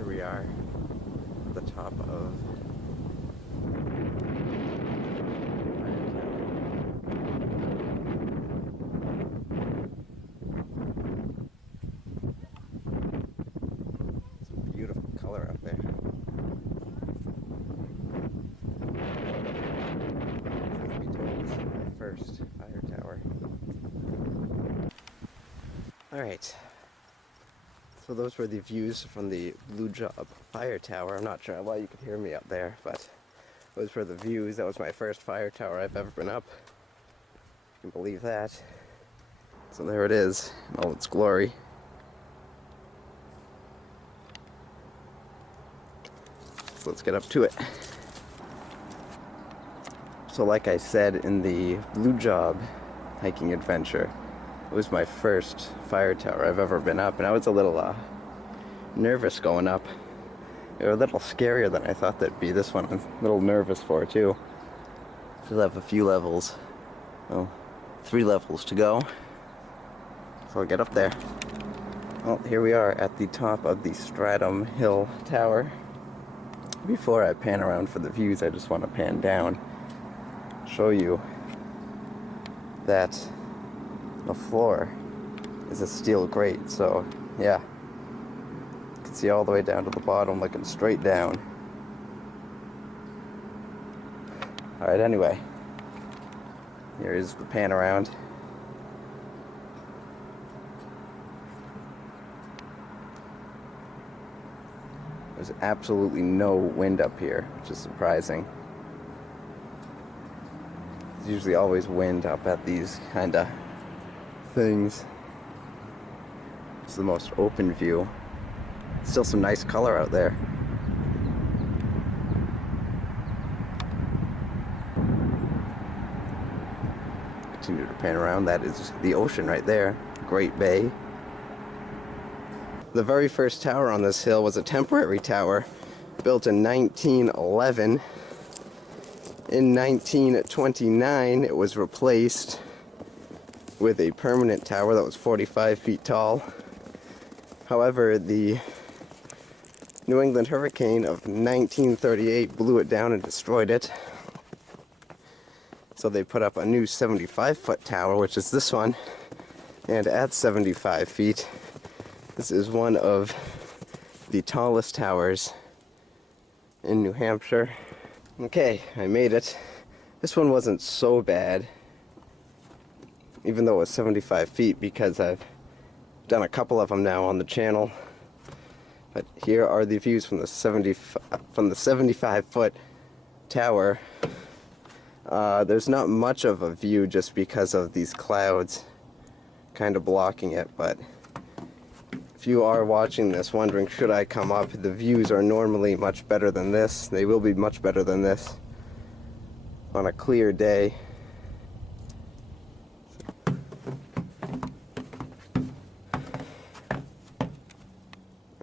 Here we are at the top of some beautiful color out there. Truth be told, this is my first fire tower. Alright, so those were the views from the Blue Job Fire Tower. I'm not sure why you could hear me up there, but those were the views. That was my first fire tower I've ever been up. You can believe that. So there it is, in all its glory. So let's get up to it. So like I said, in the Blue Job hiking adventure, it was my first fire tower I've ever been up, and I was a little nervous going up. They were a little scarier than I thought they'd be. This one I'm a little nervous for too. Still have a few levels, well, 3 levels to go. So I'll get up there. Well, here we are at the top of the Stratum Hill Tower. Before I pan around for the views, I just want to pan down, show you that the floor is a steel grate, so yeah, you can see all the way down to the bottom, looking straight down. Alright, anyway, here is the pan around. There's absolutely no wind up here, which is surprising. There's usually always wind up at these kind of things. It's the most open view. Still some nice color out there. Continue to pan around. That is the ocean right there. Great Bay. The very first tower on this hill was a temporary tower built in 1911. In 1929, it was replaced with a permanent tower that was 45 feet tall. However, the New England hurricane of 1938 blew it down and destroyed it. So they put up a new 75-foot tower, which is this one, and at 75 feet, this is one of the tallest towers in New Hampshire. Okay, I made it. This one wasn't so bad, even though it was 75 feet, because I've done a couple of them now on the channel. But here are the views from the 75-foot tower. There's not much of a view just because of these clouds kind of blocking it, but if you are watching this wondering should I come up, the views are normally much better than this. They will be much better than this on a clear day.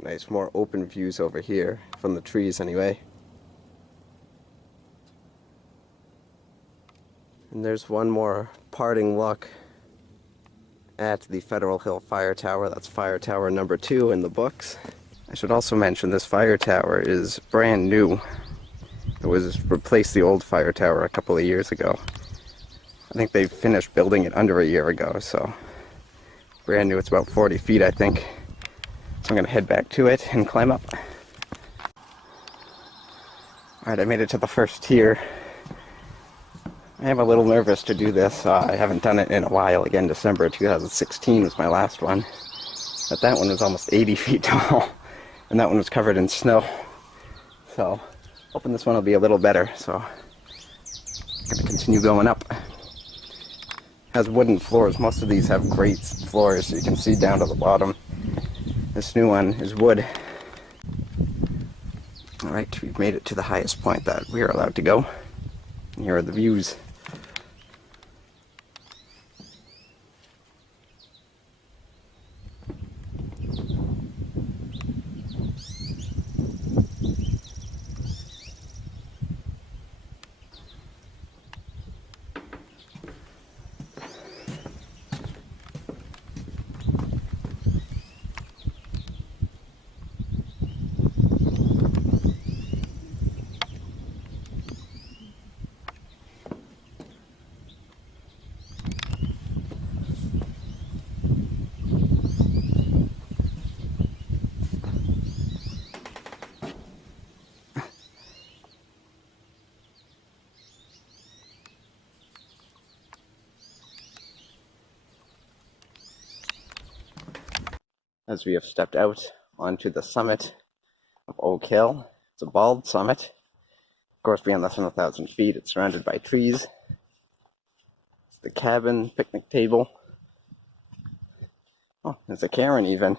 Nice, more open views over here, from the trees anyway. And there's one more parting look at the Federal Hill Fire Tower. That's Fire Tower number 2 in the books. I should also mention this fire tower is brand new. It was replaced the old fire tower a couple of years ago. I think they finished building it under a year ago, so brand new. It's about 40 feet, I think. So I'm going to head back to it and climb up. Alright, I made it to the first tier. I am a little nervous to do this. I haven't done it in a while. Again, December 2016 was my last one. But that one was almost 80 feet tall. And that one was covered in snow. So, hoping this one will be a little better. So, I'm going to continue going up. Has wooden floors. Most of these have grates floors, so you can see down to the bottom. This new one is wood. Alright, we've made it to the highest point that we are allowed to go. And here are the views. as we have stepped out onto the summit of Oak Hill. It's a bald summit. Of course, beyond less than 1,000 feet, it's surrounded by trees. It's the cabin, picnic table. Oh, there's a cairn even.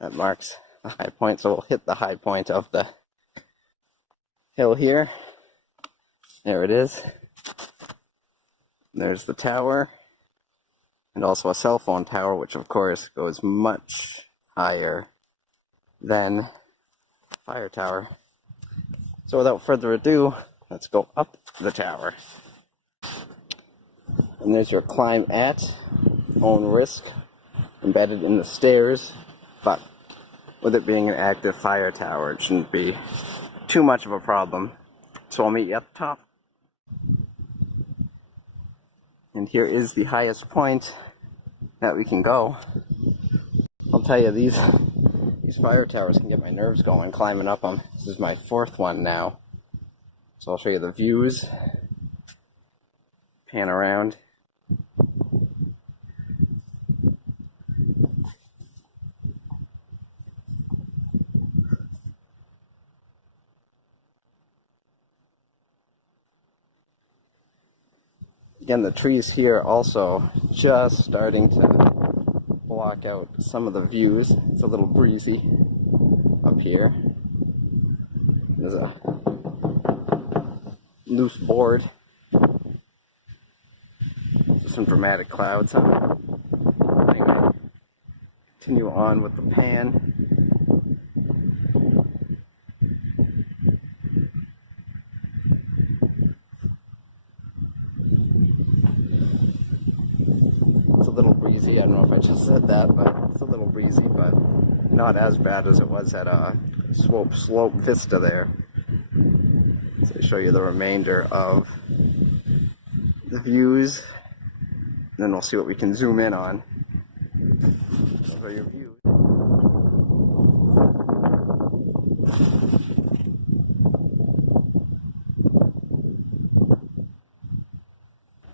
That marks the high point, so we'll hit the high point of the hill here. There it is. There's the tower, and also a cell phone tower, which of course goes much higher than fire tower. So without further ado, let's go up the tower. And there's your climb at own risk, embedded in the stairs, but with it being an active fire tower, it shouldn't be too much of a problem. So I'll meet you at the top. And here is the highest point that we can go. I'll tell you, these fire towers can get my nerves going climbing up them. This is my 4th one now. So I'll show you the views. Pan around. Again, the trees here also just starting to block out some of the views. It's a little breezy up here. There's a loose board. There's some dramatic clouds. Anyway, continue on with the pan. It's a little breezy. I don't know if I just said that, but it's a little breezy, but not as bad as it was at Slope Vista there. So I show you the remainder of the views, and then we'll see what we can zoom in on. Those are your views.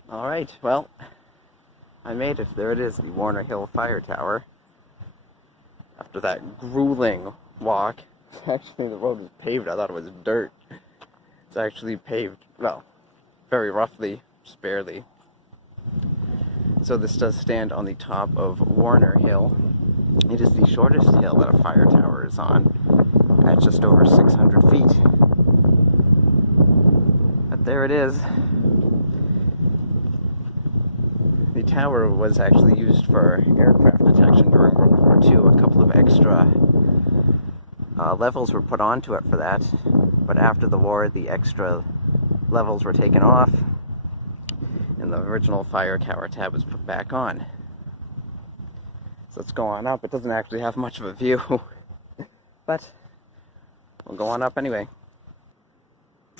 All right, well, I made it. There it is, the Warner Hill Fire Tower. After that grueling walk, actually the road was paved. I thought it was dirt. It's actually paved, well, very roughly, just barely. So this does stand on the top of Warner Hill. It is the shortest hill that a fire tower is on, at just over 600 feet. But there it is. The tower was actually used for aircraft detection during World War II. A couple of extra levels were put onto it for that, but after the war the extra levels were taken off and the original fire tower tab was put back on. So let's go on up. It doesn't actually have much of a view, but we'll go on up anyway.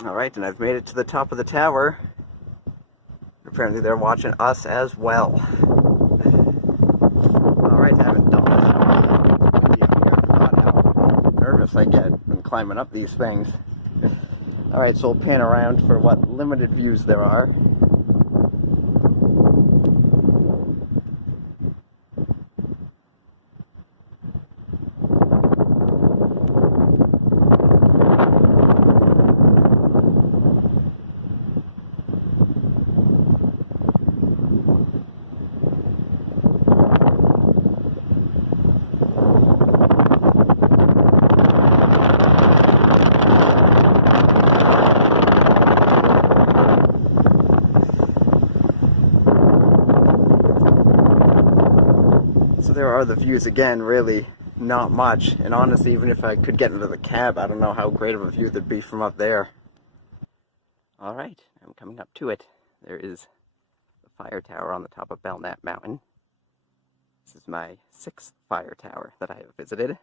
Alright, and I've made it to the top of the tower. Apparently they're watching us as well. Alright, I haven't done this. How nervous I get when climbing up these things. Alright, so we'll pan around for what limited views there are. There are the views again, really not much, and honestly even if I could get into the cab, I don't know how great of a view there'd be from up there. Alright, I'm coming up to it. There is the fire tower on the top of Belknap Mountain. This is my 6th fire tower that I have visited.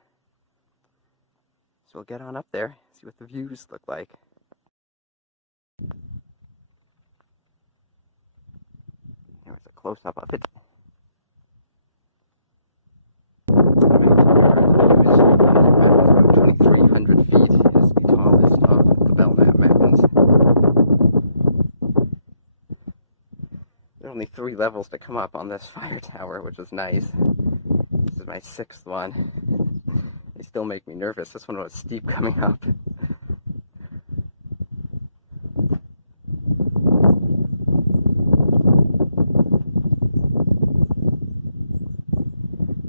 So we'll get on up there, see what the views look like. Here's a close-up of it. 2,300 feet is the tallest of the Belknap Mountains. There are only 3 levels to come up on this fire tower, which is nice. is my 6th one. They still make me nervous. This one was steep coming up.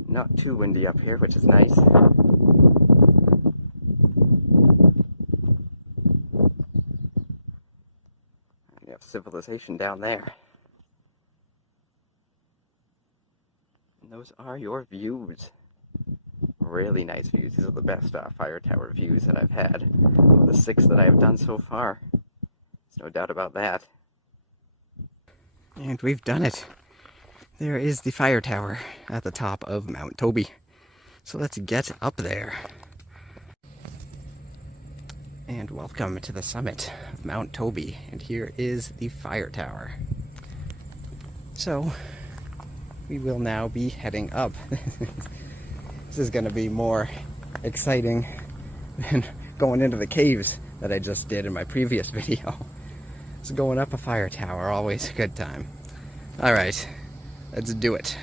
Not too windy up here, which is nice. You have civilization down there. And those are your views. Really nice views. These are the best fire tower views that I've had. Of the 6 that I've done so far. There's no doubt about that. And we've done it. There is the fire tower at the top of Mount Toby. So let's get up there. And welcome to the summit of Mount Toby. And here is the fire tower. So we will now be heading up. This is going to be more exciting than going into the caves that I just did in my previous video. So going up a fire tower, always a good time. Alright, let's do it.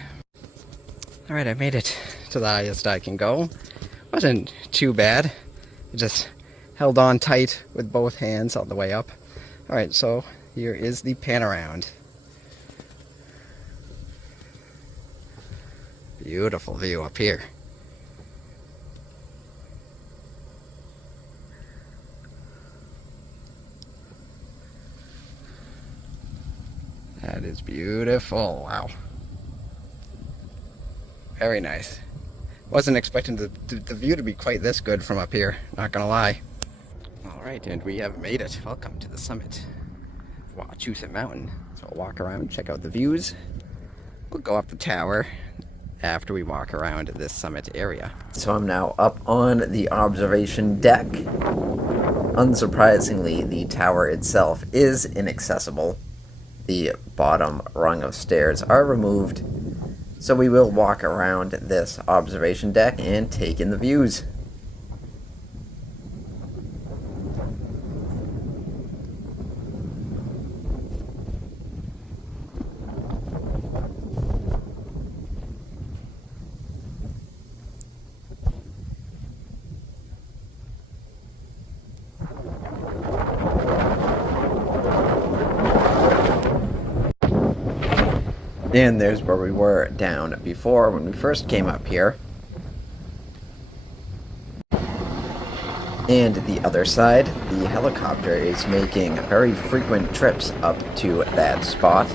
Alright, I made it to the highest I can go. Wasn't too bad. I just held on tight with both hands all the way up. Alright, so here is the pan around. Beautiful view up here. That is beautiful. Wow. Very nice. Wasn't expecting the view to be quite this good from up here, not gonna lie. Alright, and we have made it. Welcome to the summit of Wachusett Mountain. So we'll walk around, check out the views. We'll go up the tower after we walk around this summit area. So I'm now up on the observation deck. Unsurprisingly, the tower itself is inaccessible. The bottom rung of stairs are removed, so we will walk around this observation deck and take in the views. And there's where we were down before when we first came up here. And the other side, the helicopter is making very frequent trips up to that spot.